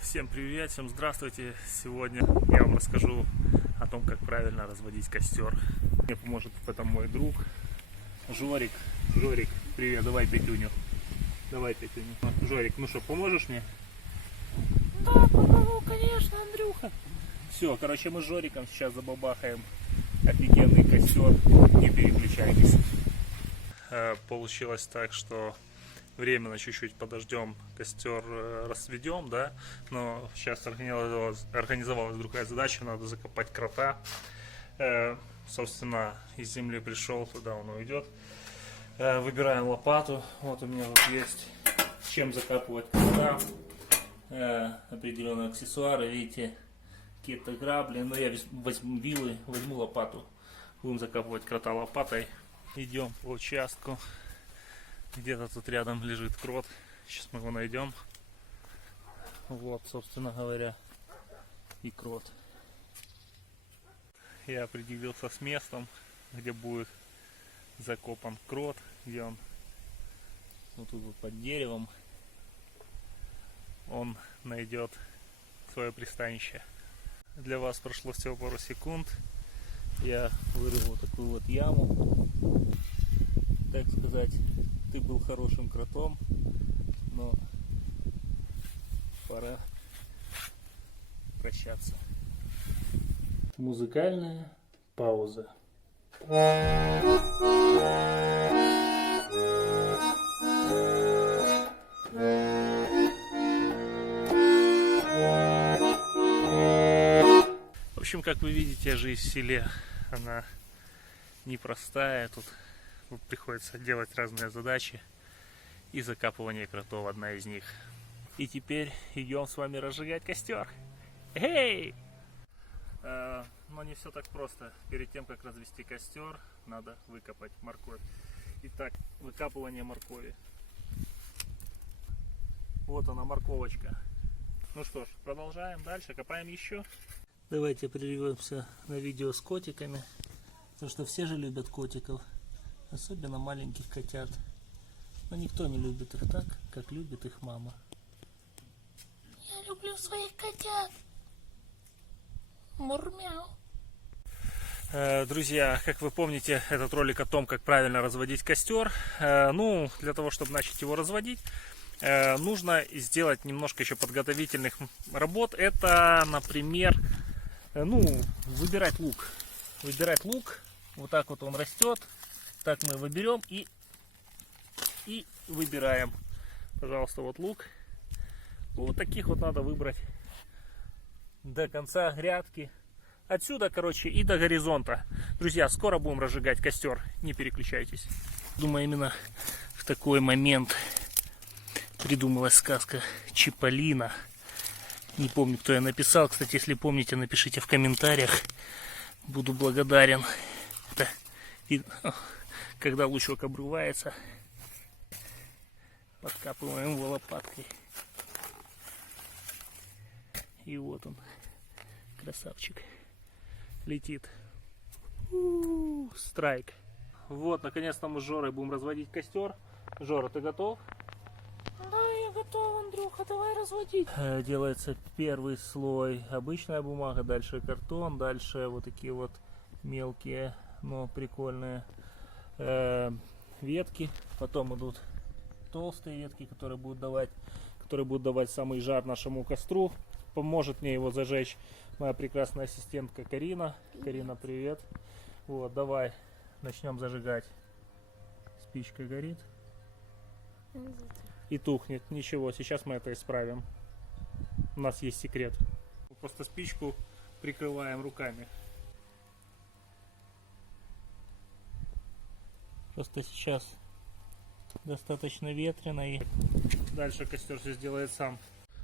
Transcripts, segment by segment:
Всем привет, всем здравствуйте. Сегодня я вам расскажу о том, как правильно разводить костер. Мне поможет в этом мой друг Жорик. Жорик, привет, давай пятюню. Давай пятюню. Жорик, ну что, поможешь мне? Да, помогу, конечно, Андрюха. Все, короче, мы с Жориком сейчас забабахаем офигенный костер. Не переключайтесь. Получилось так, что временно чуть-чуть подождем, костер разведем, да, но сейчас организовалась другая задача, надо закопать крота. Собственно, из земли пришел, туда он уйдет. Выбираем лопату, вот у меня вот есть чем закапывать крота, определенные аксессуары, видите, какие-то грабли, но я возьму вилы, возьму лопату, будем закапывать крота лопатой. Идем по участку. Где-то тут рядом лежит крот. Сейчас мы его найдем. Вот, собственно говоря, и крот. Я определился с местом, где будет закопан крот. Где он? Вот тут вот под деревом. Он найдет свое пристанище. Для вас прошло всего пару секунд. Я вырыл вот такую вот яму. Так сказать, ты был хорошим кротом, но пора прощаться. Музыкальная пауза. В общем, как вы видите, жизнь в селе, она непростая. Тут приходится делать разные задачи, и закапывание кротов одна из них. И теперь идем с вами разжигать костер. Эй! Но не все так просто. Перед тем, как развести костер, надо выкопать морковь. Итак, выкапывание моркови. Вот она, морковочка. Ну что ж, продолжаем дальше, копаем еще. Давайте прервемся на видео с котиками, потому что все же любят котиков. Особенно маленьких котят. Но никто не любит их так, как любит их мама. Я люблю своих котят. Мурмяу. Друзья, как вы помните, этот ролик о том, как правильно разводить костер. Ну, для того, чтобы начать его разводить, нужно сделать немножко еще подготовительных работ. Это, например, выбирать лук. Выбирать лук. Вот так вот он растет. Так мы его берем и выбираем. Пожалуйста, вот лук. Вот таких вот надо выбрать до конца грядки. Отсюда, короче, и до горизонта. Друзья, скоро будем разжигать костер. Не переключайтесь. Думаю, именно в такой момент придумалась сказка Чиполлино. Не помню, кто я написал. Кстати, если помните, напишите в комментариях. Буду благодарен. Когда лучок обрывается, подкапываем его лопаткой. И вот он, красавчик, летит. Страйк. Вот, наконец-то мы с Жорой будем разводить костер. Жора, ты готов? Да, я готов, Андрюха, давай разводить. Делается первый слой обычная бумага, дальше картон, дальше вот такие вот мелкие, но прикольные ветки, потом идут толстые ветки, которые будут давать самый жар нашему костру. Поможет мне его зажечь моя прекрасная ассистентка Карина. Карина, привет. Вот, давай начнем зажигать. Спичка горит и тухнет. Ничего, сейчас мы это исправим. У нас есть секрет. Просто спичку прикрываем руками. Просто сейчас достаточно ветрено, и дальше костер все сделает сам.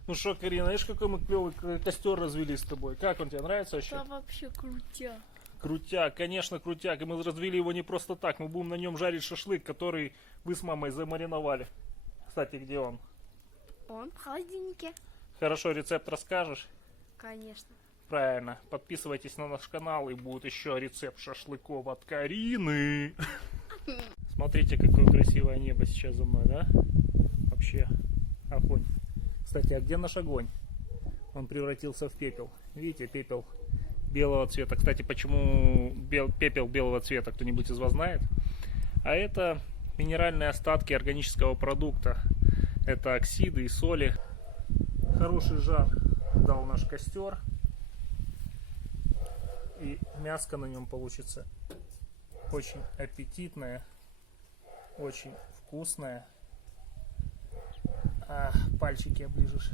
Ну что, Карина, видишь, какой мы клевый костер развели с тобой? Как он тебе нравится вообще? Да, вообще крутяк. Крутяк, конечно, крутяк. И мы развели его не просто так. Мы будем на нем жарить шашлык, который вы с мамой замариновали. Кстати, где он? Он в холодильнике. Хорошо, рецепт расскажешь? Конечно. Правильно. Подписывайтесь на наш канал, и будет еще рецепт шашлыков от Карины. Смотрите, какое красивое небо сейчас за мной, да? Вообще огонь. Кстати, а где наш огонь? он превратился в пепел. Видите, пепел белого цвета. Кстати, почему пепел белого цвета, кто-нибудь из вас знает? А это минеральные остатки органического продукта. Это оксиды и соли. Хороший жар дал наш костер. И мяско на нем получится очень аппетитное, очень вкусное. Пальчики оближешь.